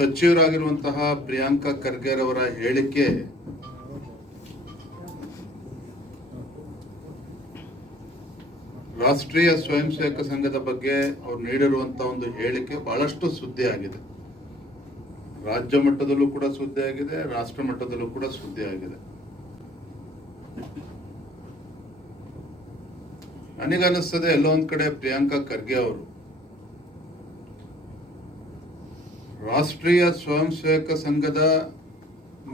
ಸಚಿವರಾಗಿರುವಂತಹ ಪ್ರಿಯಾಂಕಾ ಖರ್ಗೆ ಅವರ ಹೇಳಿಕೆ ರಾಷ್ಟ್ರೀಯ ಸ್ವಯಂ ಸೇವಕ ಸಂಘದ ಬಗ್ಗೆ ಅವರು ನೀಡಿರುವಂತಹ ಒಂದು ಹೇಳಿಕೆ ಬಹಳಷ್ಟು ಸುದ್ದಿ ಆಗಿದೆ. ರಾಜ್ಯ ಮಟ್ಟದಲ್ಲೂ ಕೂಡ ಸುದ್ದಿ ಆಗಿದೆ, ರಾಷ್ಟ್ರ ಮಟ್ಟದಲ್ಲೂ ಕೂಡ ಸುದ್ದಿ ಆಗಿದೆ. ನನಗನ್ನಿಸ್ತದೆ ಎಲ್ಲೋ ಒಂದ್ ಕಡೆ ಪ್ರಿಯಾಂಕಾ ಖರ್ಗೆ ಅವರು ರಾಷ್ಟ್ರೀಯ ಸ್ವಯಂ ಸೇವಕ ಸಂಘದ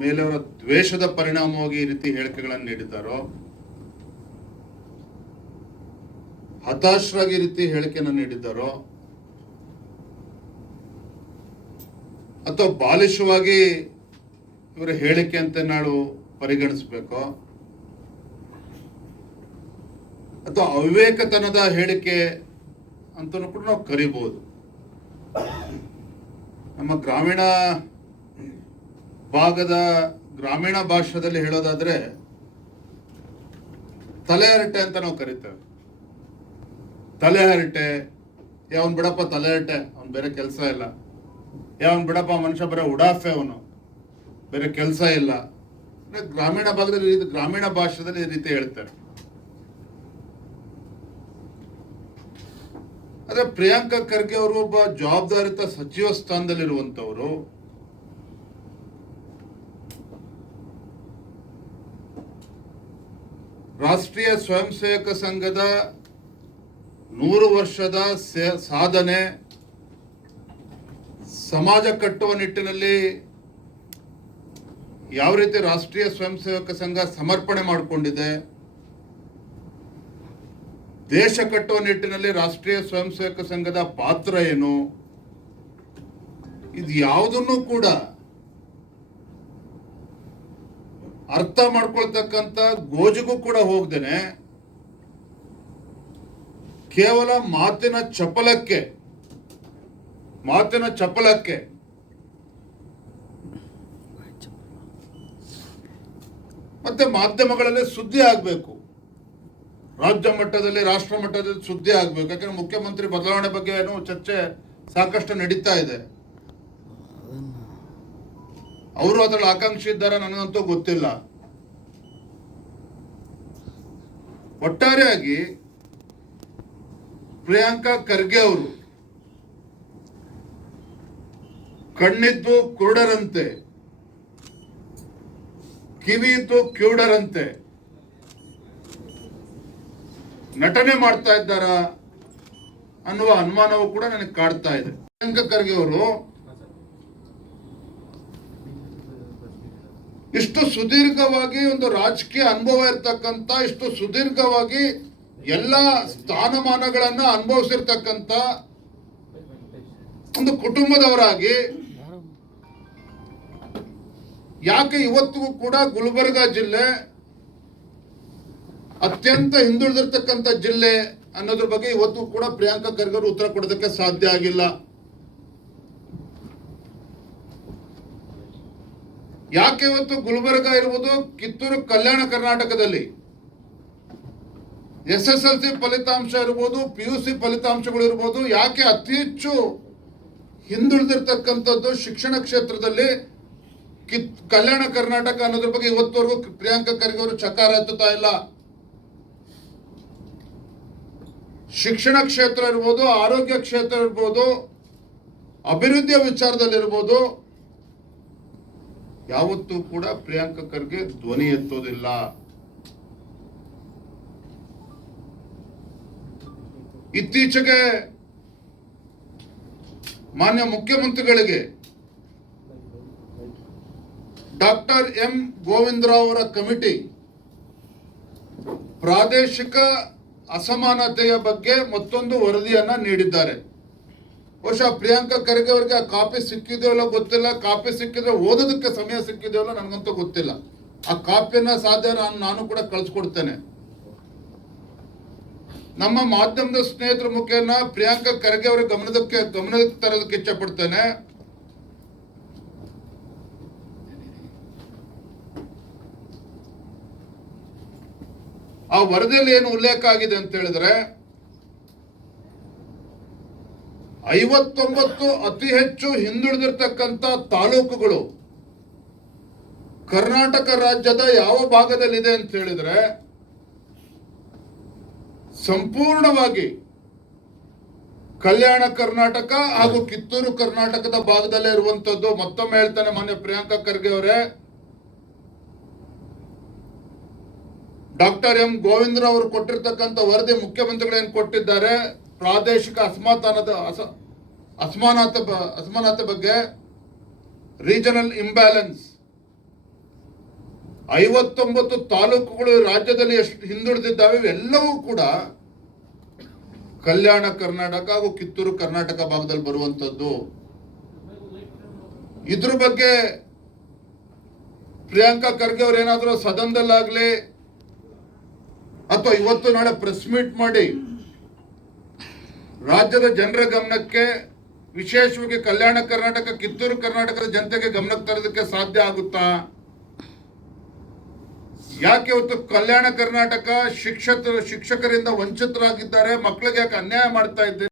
ಮೇಲೆ ಅವರ ದ್ವೇಷದ ಪರಿಣಾಮವಾಗಿ ಈ ರೀತಿ ಹೇಳಿಕೆಗಳನ್ನು ನೀಡಿದ್ದಾರೋ, ಹತಾಶರಾಗಿ ಈ ರೀತಿ ಹೇಳಿಕೆಯನ್ನು ನೀಡಿದ್ದಾರೋ, ಅಥವಾ ಬಾಲಿಶವಾಗಿ ಇವರ ಹೇಳಿಕೆ ಅಂತ ನಾವು ಪರಿಗಣಿಸಬೇಕೋ, ಅಥವಾ ಅವಿವೇಕತನದ ಹೇಳಿಕೆ ಅಂತಲೂ ಕೂಡ ನಾವು ಕರಿಬಹುದು. ನಮ್ಮ ಗ್ರಾಮೀಣ ಭಾಗದ ಗ್ರಾಮೀಣ ಭಾಷೆಯಲ್ಲಿ ಹೇಳೋದಾದ್ರೆ ತಲೆ ಹರಟೆ ಅಂತ ನಾವು ಕರಿತೇವೆ. ತಲೆ ಹರಟೆ, ಯಾವನ್ ಬಿಡಪ್ಪ ತಲೆ ಹರಟೆ, ಅವನ್ ಬೇರೆ ಕೆಲಸ ಇಲ್ಲ. ಯಾವನ್ ಬಿಡಪ್ಪ ಮನುಷ್ಯ ಬರೋ ಉಡಾಫೆ, ಅವನು ಬೇರೆ ಕೆಲಸ ಇಲ್ಲ. ಗ್ರಾಮೀಣ ಭಾಗದಲ್ಲಿ ಗ್ರಾಮೀಣ ಭಾಷೆದಲ್ಲಿ ಈ ರೀತಿ ಹೇಳ್ತಾರೆ. ಆದ್ರೆ ಪ್ರಿಯಾಂಕಾ ಖರ್ಗೆ ಅವರು ಒಬ್ಬ ಜವಾಬ್ದಾರಿತ ಸಚಿವ ಸ್ಥಾನದಲ್ಲಿರುವಂತವರು. ರಾಷ್ಟ್ರೀಯ ಸ್ವಯಂ ಸೇವಕ ಸಂಘದ 100 ವರ್ಷದ ಸಾಧನೆ, ಸಮಾಜ ಕಟ್ಟುವ ನಿಟ್ಟಿನಲ್ಲಿ ಯಾವ ರೀತಿ ರಾಷ್ಟ್ರೀಯ ಸ್ವಯಂ ಸೇವಕ ಸಂಘ ಸಮರ್ಪಣೆ ಮಾಡಿಕೊಂಡಿದೆ, ದೇಶ ಕಟ್ಟುವ ನಿಟ್ಟಿನಲ್ಲಿ ರಾಷ್ಟ್ರೀಯ ಸ್ವಯಂ ಸೇವಕ ಸಂಘದ ಪಾತ್ರ ಏನು, ಇದು ಯಾವುದನ್ನು ಕೂಡ ಅರ್ಥ ಮಾಡ್ಕೊಳ್ತಕ್ಕಂಥ ಗೋಜಿಗೂ ಕೂಡ ಹೋಗ್ದೇನೆ ಕೇವಲ ಮಾತಿನ ಚಪಲಕ್ಕೆ ಮತ್ತೆ ಮಾಧ್ಯಮಗಳಲ್ಲಿ ಸುದ್ದಿ ಆಗಬೇಕು, ರಾಜ್ಯ ಮಟ್ಟದಲ್ಲಿ ರಾಷ್ಟ್ರ ಮಟ್ಟದಲ್ಲಿ ಸುದ್ದಿ ಆಗಬೇಕು. ಯಾಕಂದ್ರೆ ಮುಖ್ಯಮಂತ್ರಿ ಬದಲಾವಣೆ ಬಗ್ಗೆ ಏನೋ ಚರ್ಚೆ ಸಾಕಷ್ಟು ನಡೀತಾ ಇದೆ. ಅವರು ಅದರಲ್ಲಿ ಆಕಾಂಕ್ಷಿ ಇದ್ದಾರೆ, ನನಗಂತೂ ಗೊತ್ತಿಲ್ಲ. ಒಟ್ಟಾರೆಯಾಗಿ ಪ್ರಿಯಾಂಕಾ ಖರ್ಗೆ ಅವರು ಕಣ್ಣಿದ್ದು ಕುರುಡರಂತೆ, ಕಿವಿಯಿದ್ದು ಕಿವುಡರಂತೆ ನಟನೆ ಮಾಡ್ತಾ ಇದ್ದಾರ ಅನ್ನುವ ಅನುಮಾನವೂ ಕೂಡ ನನಗೆ ಕಾಡ್ತಾ ಇದೆ. ಪ್ರಿಯಾಂಕಾ ಖರ್ಗೆ ಅವರು ಇಷ್ಟು ಸುದೀರ್ಘವಾಗಿ ಒಂದು ರಾಜಕೀಯ ಅನುಭವ ಇರ್ತಕ್ಕಂಥ, ಇಷ್ಟು ಸುದೀರ್ಘವಾಗಿ ಎಲ್ಲ ಸ್ಥಾನಮಾನಗಳನ್ನ ಅನುಭವಿಸಿರ್ತಕ್ಕಂಥ ಒಂದು ಕುಟುಂಬದವರಾಗಿ ಯಾಕೆ ಇವತ್ತಿಗೂ ಕೂಡ ಗುಲ್ಬರ್ಗಾ ಜಿಲ್ಲೆ ಅತ್ಯಂತ ಹಿಂದುಳಿದಿರ್ತಕ್ಕಂಥ ಜಿಲ್ಲೆ ಅನ್ನೋದ್ರ ಬಗ್ಗೆ ಇವತ್ತು ಕೂಡ ಪ್ರಿಯಾಂಕಾ ಖರ್ಗೆ ಅವರು ಉತ್ತರ ಕೊಡೋದಕ್ಕೆ ಸಾಧ್ಯ ಆಗಿಲ್ಲ. ಯಾಕೆ ಇವತ್ತು ಗುಲ್ಬರ್ಗಾ ಇರ್ಬೋದು, ಕಿತ್ತೂರು, ಕಲ್ಯಾಣ ಕರ್ನಾಟಕದಲ್ಲಿ SSLC ಫಲಿತಾಂಶ ಇರ್ಬೋದು, PUC ಫಲಿತಾಂಶಗಳು ಇರ್ಬೋದು, ಯಾಕೆ ಅತಿ ಹೆಚ್ಚು ಹಿಂದುಳಿದಿರ್ತಕ್ಕಂಥದ್ದು ಶಿಕ್ಷಣ ಕ್ಷೇತ್ರದಲ್ಲಿ ಕಲ್ಯಾಣ ಕರ್ನಾಟಕ ಅನ್ನೋದ್ರ ಬಗ್ಗೆ ಇವತ್ತವರೆಗೂ ಪ್ರಿಯಾಂಕಾ ಖರ್ಗೆ ಅವರು ಚಕಾರ ಎತ್ತುತ್ತಾ ಇಲ್ಲ. ಶಿಕ್ಷಣ ಕ್ಷೇತ್ರ ಇರ್ಬೋದು, ಆರೋಗ್ಯ ಕ್ಷೇತ್ರ ಇರ್ಬೋದು, ಅಭಿವೃದ್ಧಿಯ ವಿಚಾರದಲ್ಲಿರ್ಬೋದು, ಯಾವತ್ತೂ ಕೂಡ ಪ್ರಿಯಾಂಕಾ ಖರ್ಗೆ ಧ್ವನಿ ಎತ್ತೋದಿಲ್ಲ. ಇತ್ತೀಚೆಗೆ ಮಾನ್ಯ ಮುಖ್ಯಮಂತ್ರಿಗಳಿಗೆ ಡಾಕ್ಟರ್ ಎಂ ಗೋವಿಂದರಾವ್ ಅವರ ಕಮಿಟಿ ಪ್ರಾದೇಶಿಕ ಅಸಮಾನತೆಯ ಬಗ್ಗೆ ಮತ್ತೊಂದು ವರದಿಯನ್ನ ನೀಡಿದ್ದಾರೆ. ಬಹುಶಃ ಪ್ರಿಯಾಂಕಾ ಖರ್ಗೆ ಅವರಿಗೆ ಆ ಕಾಪಿ ಸಿಕ್ಕಿದೆಯಲ್ಲ ಗೊತ್ತಿಲ್ಲ, ಕಾಪಿ ಸಿಕ್ಕಿದ್ರೆ ಓದೋದಕ್ಕೆ ಸಮಯ ಸಿಕ್ಕಿದೆಯಲ್ಲ ನನಗಂತೂ ಗೊತ್ತಿಲ್ಲ. ಆ ಕಾಪಿಯನ್ನ ಸಾಧ್ಯ ನಾನು ಕೂಡ ಕಳಿಸ್ಕೊಡ್ತೇನೆ. ನಮ್ಮ ಮಾಧ್ಯಮದ ಸ್ನೇಹಿತರ ಮುಖೇನ ಪ್ರಿಯಾಂಕಾ ಖರ್ಗೆ ಅವರ ಗಮನಕ್ಕೆ ತರೋದಕ್ಕೆ ಇಚ್ಛೆ ಪಡ್ತೇನೆ. ಆ ವರದಿಯಲ್ಲಿ ಏನು ಉಲ್ಲೇಖ ಆಗಿದೆ ಅಂತ ಹೇಳಿದ್ರೆ, 59 ಅತಿ ಹೆಚ್ಚು ಹಿಂದುಳಿದಿರ್ತಕ್ಕಂಥ ತಾಲೂಕುಗಳು ಕರ್ನಾಟಕ ರಾಜ್ಯದ ಯಾವ ಭಾಗದಲ್ಲಿದೆ ಅಂತ ಹೇಳಿದ್ರೆ ಸಂಪೂರ್ಣವಾಗಿ ಕಲ್ಯಾಣ ಕರ್ನಾಟಕ ಹಾಗೂ ಕಿತ್ತೂರು ಕರ್ನಾಟಕದ ಭಾಗದಲ್ಲೇ ಇರುವಂತದ್ದು. ಮತ್ತೊಮ್ಮೆ ಹೇಳ್ತಾನೆ ಮಾನ್ಯ ಪ್ರಿಯಾಂಕಾ ಖರ್ಗೆ ಅವರೇ, ಡಾಕ್ಟರ್ ಎಂ ಗೋವಿಂದರಾವ್ ಅವರು ಕೊಟ್ಟಿರ್ತಕ್ಕಂಥ ವರದಿ ಮುಖ್ಯಮಂತ್ರಿಗಳು ಏನು ಕೊಟ್ಟಿದ್ದಾರೆ, ಪ್ರಾದೇಶಿಕ ಅಸಮಾನತೆ ಬಗ್ಗೆ, ರೀಜನಲ್ ಇಂಬ್ಯಾಲೆನ್ಸ್, 59 ತಾಲೂಕುಗಳು ರಾಜ್ಯದಲ್ಲಿ ಎಷ್ಟು ಹಿಂದುಳಿದಿದ್ದಾವೆ ಇವೆಲ್ಲವೂ ಕೂಡ ಕಲ್ಯಾಣ ಕರ್ನಾಟಕ ಹಾಗೂ ಕಿತ್ತೂರು ಕರ್ನಾಟಕ ಭಾಗದಲ್ಲಿ ಬರುವಂತದ್ದು. ಇದ್ರ ಬಗ್ಗೆ ಪ್ರಿಯಾಂಕಾ ಖರ್ಗೆ ಅವರು ಏನಾದರೂ ಸದನದಲ್ಲಾಗ್ಲಿ ಅಥವಾ ಇವತ್ತು ನಾಳೆ ಪ್ರೆಸ್ ಮೀಟ್ ಮಾಡಿ ರಾಜ್ಯದ ಜನರ ಗಮನಕ್ಕೆ, ವಿಶೇಷವಾಗಿ ಕಲ್ಯಾಣ ಕರ್ನಾಟಕ ಕಿತ್ತೂರು ಕರ್ನಾಟಕದ ಜನತೆಗೆ ಗಮನಕ್ಕೆ ತರೋದಕ್ಕೆ ಸಾಧ್ಯ ಆಗುತ್ತಾ? ಯಾಕೆ ಇವತ್ತು ಕಲ್ಯಾಣ ಕರ್ನಾಟಕ ಶಿಕ್ಷಕರಿಂದ ವಂಚಿತರಾಗಿದ್ದಾರೆ, ಮಕ್ಕಳಿಗೆ ಯಾಕೆ ಅನ್ಯಾಯ ಮಾಡ್ತಾ ಇದ್ದಾರೆ?